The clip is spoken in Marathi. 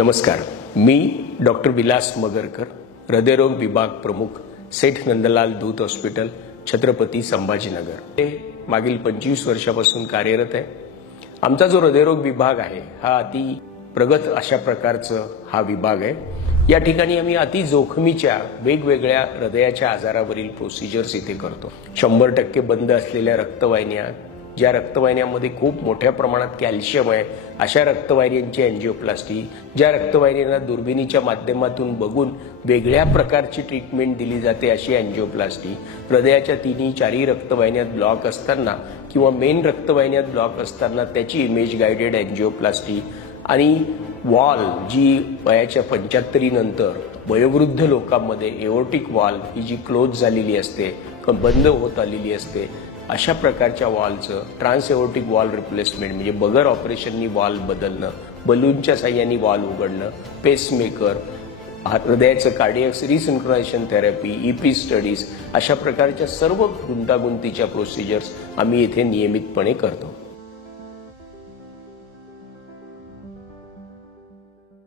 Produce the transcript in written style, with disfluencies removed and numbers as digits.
नमस्कार, मी डॉक्टर विलास मगरकर, हृदयरोग विभाग प्रमुख, सेठ नंदलाल दूत हॉस्पिटल, छत्रपती संभाजीनगर. ते मागील 25 वर्षापासून कार्यरत आहे. आमचा जो हृदयरोग विभाग आहे हा अति प्रगत अशा प्रकारचा हा विभाग आहे. या ठिकाणी आम्ही अति जोखमीच्या वेगवेगळ्या हृदयाच्या आजारावरील प्रोसिजर्स इथे करतो. 100% बंद असलेल्या रक्तवाहिन्या, ज्या रक्तवाहिन्यांमध्ये खूप मोठ्या प्रमाणात कॅल्शियम आहे अशा रक्तवाहिन्यांची अँजिओप्लास्टी, ज्या रक्तवाहिन्यांना दुर्बिणीच्या माध्यमातून बघून वेगळ्या प्रकारची ट्रीटमेंट दिली जाते अशी अँजिओप्लास्टी, हृदयाच्या 3-4 रक्तवाहिन्यात ब्लॉक असताना किंवा मेन रक्तवाहिन्यात ब्लॉक असताना त्याची इमेज गाइडेड अँजिओप्लास्टी, आणि वॉल जी वयाच्या 75 नंतर वयोवृद्ध लोकांमध्ये एओर्टिक वॉल ही जी क्लोज झालेली असते, बंद होत आलेली असते, अशा प्रकारच्या वॉलचं ट्रान्स एओर्टिक वॉल रिप्लेसमेंट म्हणजे बगर ऑपरेशननी वॉल बदलणं, बलूनच्या साह्याने वॉल उघडणं, पेसमेकर, हृदयाचं cardiac resynchronization therapy, EP studies, अशा प्रकारच्या सर्व गुंतागुंतीच्या प्रोसिजर्स आम्ही इथे नियमितपणे करतो.